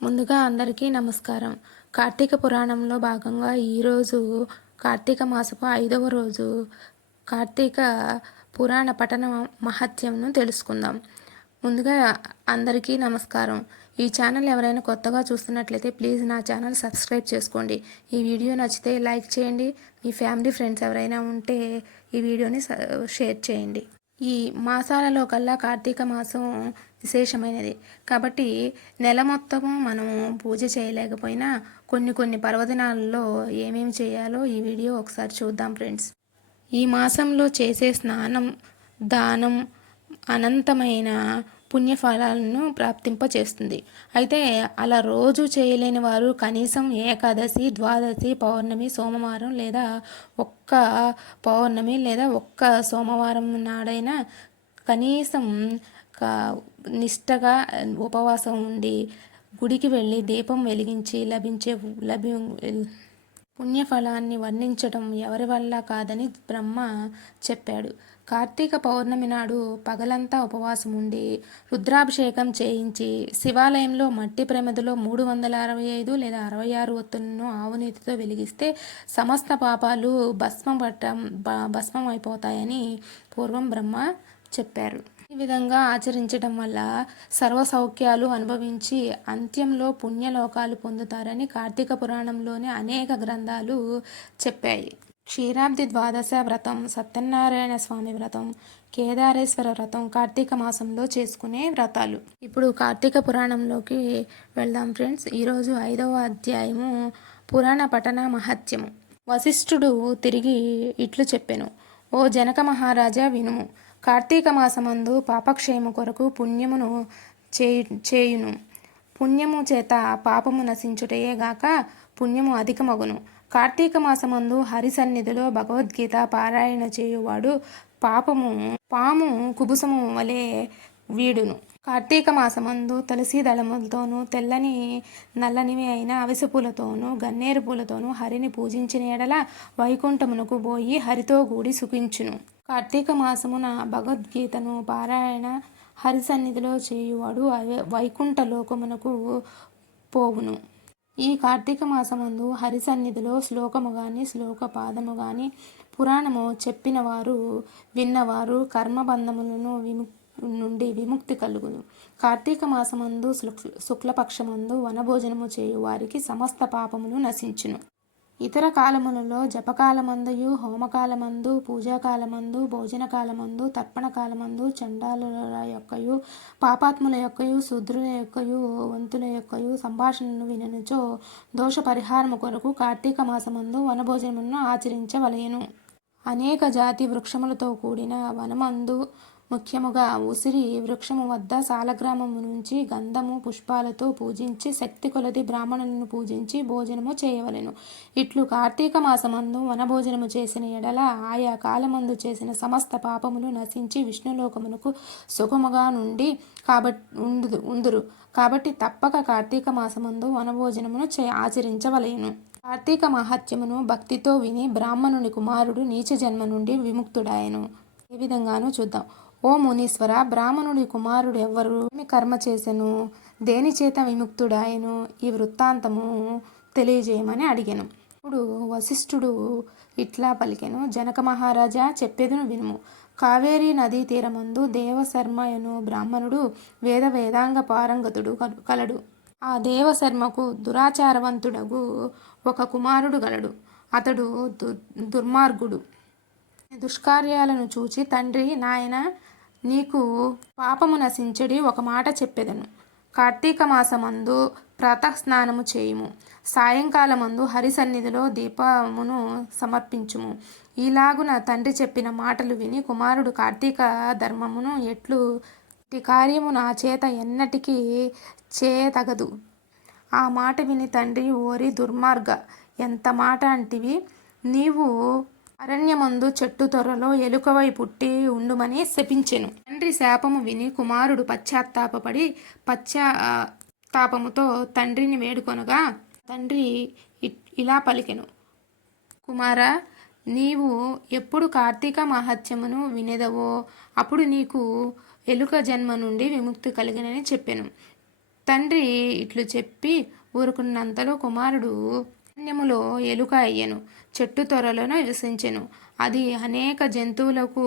ముందుగా అందరికీ నమస్కారం. కార్తీక పురాణంలో భాగంగా ఈరోజు కార్తీక మాసపు 5వ రోజు కార్తీక పురాణ పఠన మహత్యంను తెలుసుకుందాం. ముందుగా అందరికీ నమస్కారం. ఈ ఛానల్ ఎవరైనా కొత్తగా చూస్తున్నట్లయితే ప్లీజ్ నా ఛానల్ సబ్స్క్రైబ్ చేసుకోండి. ఈ వీడియో నచ్చితే లైక్ చేయండి. మీ ఫ్యామిలీ ఫ్రెండ్స్ ఎవరైనా ఉంటే ఈ వీడియోని షేర్ చేయండి. ఈ మాసాలలో కల్లా కార్తీక మాసం విశేషమైనది కాబట్టి నెల మొత్తము మనము పూజ చేయలేకపోయినా కొన్ని పర్వదినాలలో ఏమేమి చేయాలో ఈ వీడియో ఒకసారి చూద్దాం ఫ్రెండ్స్. ఈ మాసంలో చేసే స్నానం, దానం అనంతమైన పుణ్యఫలాలను ప్రాప్తింపచేస్తుంది. అయితే అలా రోజు చేయలేని వారు కనీసం ఏకాదశి, ద్వాదశి, పౌర్ణమి, సోమవారం లేదా ఒక్క పౌర్ణమి లేదా ఒక్క సోమవారం నాడైనా కనీసం నిష్టగా ఉపవాసం ఉండి గుడికి వెళ్ళి దీపం వెలిగించి లభించే పుణ్యఫలాన్ని వర్ణించడం ఎవరి వల్ల కాదని బ్రహ్మ చెప్పాడు. కార్తీక పౌర్ణమి నాడు పగలంతా ఉపవాసం ఉండి రుద్రాభిషేకం చేయించి శివాలయంలో మట్టి ప్రమిదలో 365 లేదా 66 ఒత్తులను ఆవునీతితో వెలిగిస్తే సమస్త పాపాలు భస్మం అయిపోతాయని పూర్వం బ్రహ్మ చెప్పారు. ఈ విధంగా ఆచరించడం వల్ల సర్వ సౌఖ్యాలు అనుభవించి అంత్యంలో పుణ్యలోకాలు పొందుతారని కార్తీక పురాణంలోని అనేక గ్రంథాలు చెప్పాయి. క్షీరాబ్ది ద్వాదశ వ్రతం, సత్యనారాయణ స్వామి వ్రతం, కేదారేశ్వర వ్రతం కార్తీక మాసంలో చేసుకునే వ్రతాలు. ఇప్పుడు కార్తీక పురాణంలోకి వెళ్దాం ఫ్రెండ్స్. ఈరోజు 5వ అధ్యాయము పురాణ పఠన మహత్యము. వశిష్ఠుడు తిరిగి ఇట్లు చెప్పెను. ఓ జనక మహారాజా వినుము. కార్తీక మాసమందు పాపక్షేము కొరకు పుణ్యమును చేయును. పుణ్యము చేత పాపము నశించుటయే గాక పుణ్యము అధికమగును. కార్తీక మాసమందు హరి సన్నిధిలో భగవద్గీత పారాయణ చేయువాడు పాము కుబుసము వలె వీడును. కార్తీక మాసమందు తులసి దళములతోనూ తెల్లని నల్లనివి అయిన అవిసె పూలతోనూ గన్నేరు పూలతోనూ హరిని పూజించిన ఎడల వైకుంఠమునకు పోయి హరితో కూడి సుఖించును. కార్తీక మాసమున భగవద్గీతను పారాయణ హరి సన్నిధిలో చేయువాడు వైకుంఠ లోకమునకు పోవును. ఈ కార్తీక మాసమందు హరి సన్నిధిలో శ్లోకము గాని శ్లోక పాదము గాని పురాణము చెప్పిన వారు విన్నవారు కర్మబంధములను నుండి విముక్తి కలుగును. కార్తీక మాసమందు శుక్లపక్షమందు వనభోజనము చేయు వారికి సమస్త పాపములు నశించును. ఇతర కాలములలో జపకాలమందయు, హోమకాలమందు, పూజాకాలమందు, భోజనకాలమందు, తర్పణకాలమందు చండాలుల యొక్కయు, పాపాత్ముల యొక్కయు, శూద్రుల యొక్కయు, వంతుల యొక్కయు సంభాషణను విననుచో దోష పరిహారము కొరకు కార్తీక మాసమందు వనభోజనమును ఆచరించవలెను. అనేక జాతి వృక్షములతో కూడిన వనమందు ముఖ్యముగా ఉసిరి వృక్షము వద్ద సాలగ్రామము నుంచి గంధము పుష్పాలతో పూజించి శక్తి కొలది బ్రాహ్మణులను పూజించి భోజనము చేయవలెను. ఇట్లు కార్తీక మాసమందు వనభోజనము చేసిన ఎడల ఆయా కాలమందు చేసిన సమస్త పాపములు నశించి విష్ణులోకమునకు సుఖముగా నుండి ఉందురు. కాబట్టి తప్పక కార్తీక మాసమందు వనభోజనమును ఆచరించవలెను. కార్తీక మహత్యమును భక్తితో విని బ్రాహ్మణుని కుమారుడు నీచ జన్మ నుండి విముక్తుడాయను. ఏ విధంగానూ చూద్దాం. ఓ మునీశ్వర, బ్రాహ్మణుడి కుమారుడు ఎవ్వరు, ఏమి కర్మ చేసెను, దేని చేత విముక్తుడాయను, ఈ వృత్తాంతము తెలియజేయమని అడిగాను. ఇప్పుడు వశిష్ఠుడు ఇట్లా పలికెను. జనక మహారాజా, చెప్పేదును వినుము. కావేరీ నదీ తీరమందు దేవశర్మయను బ్రాహ్మణుడు వేదాంగ పారంగతుడు కలడు. ఆ దేవశర్మకు దురాచారవంతుడగు ఒక కుమారుడు గలడు. అతడు దుర్మార్గుడు. దుష్కార్యాలను చూచి తండ్రి, నాయన, నీకు పాపము నశించడి ఒక మాట చెప్పెదను. కార్తీక మాసమందు ప్రాతఃస్నానము చేయుము. సాయంకాలమందు హరి సన్నిధిలో దీపమును సమర్పించుము. ఈలాగున తండ్రి చెప్పిన మాటలు విని కుమారుడు కార్తీక ధర్మమును ఎట్లు కార్యము నా చేత ఎన్నటికీ చేయతగదు. ఆ మాట విని తండ్రి, ఓరి దుర్మార్గ, ఎంత మాట అంటివి, నీవు అరణ్యమందు చెట్టు తొర్రలో ఎలుకవై పుట్టి ఉండుమని శపించెను. తండ్రి శాపము విని కుమారుడు పశ్చాత్తాపముతో తండ్రిని వేడుకొనగా తండ్రి ఇలా పలికెను. కుమారా, నీవు ఎప్పుడు కార్తీక మహత్యమును వినెదవో అప్పుడు నీకు ఎలుక జన్మ నుండి విముక్తి కలిగినని చెప్పెను. తండ్రి ఇట్లు చెప్పి ఊరుకున్నంతలో కుమారుడు అరణ్యములో ఎలుక అయ్యెను. చెట్టు త్వరలో నివసించెను. అది అనేక జంతువులకు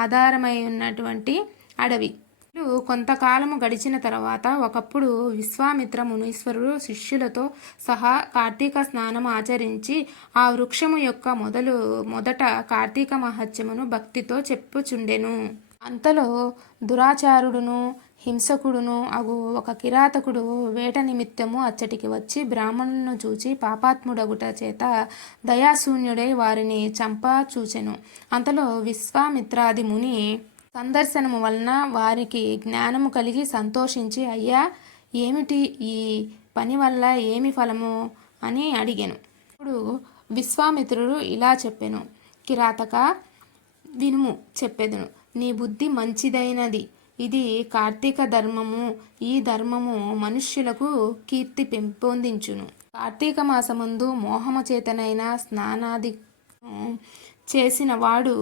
ఆధారమై ఉన్నటువంటి అడవి. కొంతకాలము గడిచిన తర్వాత ఒకప్పుడు విశ్వామిత్ర మునీశ్వరుడు శిష్యులతో సహా కార్తీక స్నానం ఆచరించి ఆ వృక్షము యొక్క మొదట కార్తీక మహత్యమును భక్తితో చెప్పుచుండెను. అంతలో దురాచారుడును హింసకుడును అగు ఒక కిరాతకుడు వేట నిమిత్తము అచ్చటికి వచ్చి బ్రాహ్మణులను చూచి పాపాత్ముడగుట చేత దయాశూన్యుడై వారిని చంప చూచెను. అంతలో విశ్వామిత్రాది ముని సందర్శనము వలన వారికి జ్ఞానము కలిగి సంతోషించి, అయ్యా, ఏమిటి ఈ పని వల్ల ఏమి ఫలము అని అడిగాను. ఇప్పుడు విశ్వామిత్రుడు ఇలా చెప్పెను, కిరాతక, వినుము చెప్పెదను. నీ బుద్ధి మంచిదైనది. ఇది కార్తీక ధర్మము. ఈ ధర్మము మనుష్యులకు కీర్తి పెంపొందించును. కార్తీక మాసమందు మోహము చేతనైన స్నానాది చేసిన వాడు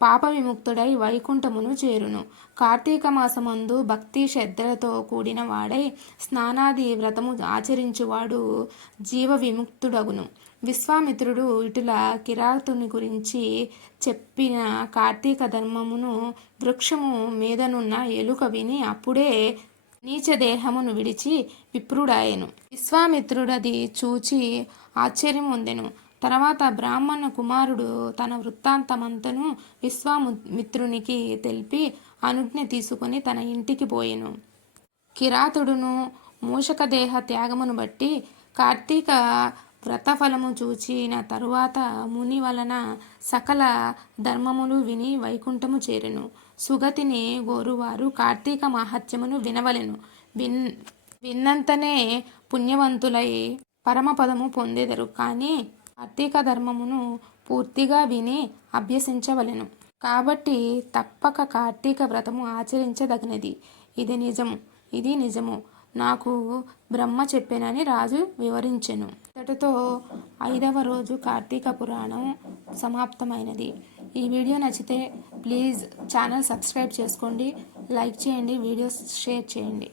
పాప విముక్తుడై వైకుంఠమును చేరును. కార్తీక మాసమందు భక్తి శ్రద్ధలతో కూడిన వాడై స్నానాది వ్రతము ఆచరించువాడు జీవ విముక్తుడగును. విశ్వామిత్రుడు ఇటుల కిరాతుని గురించి చెప్పిన కార్తీక ధర్మమును వృక్షము మీదనున్న ఎలుక విని అప్పుడే నీచదేహమును విడిచి విప్రుడాయెను. విశ్వామిత్రుడది చూచి ఆశ్చర్యం పొందెను. తర్వాత బ్రాహ్మణ కుమారుడు తన వృత్తాంతమంతను విశ్వామిత్రునికి తెలిపి అనుజ్ఞ తీసుకొని తన ఇంటికి పోయెను. కిరాతుడును మూషక దేహ త్యాగమును బట్టి కార్తీక వ్రతఫలము చూచిన తరువాత ముని వలన సకల ధర్మములు విని వైకుంఠము చేరెను. సుగతిని గోరువారు కార్తీక మహత్యమును వినవలెను. విన్నంతనే పుణ్యవంతులై పరమపదము పొందెదరు. కానీ కార్తీక ధర్మమును పూర్తిగా విని అభ్యసించవలెను. కాబట్టి తప్పక కార్తీక వ్రతము ఆచరించదగినది. ఇది నిజము నాకు బ్రహ్మ చెప్పెనని రాజు వివరించెను. ఇంతటితో 5వ రోజు కార్తీక పురాణం సమాప్తమైనది. ఈ వీడియో నచ్చితే ప్లీజ్ ఛానల్ సబ్స్క్రైబ్ చేసుకోండి, లైక్ చేయండి, వీడియోస్ షేర్ చేయండి.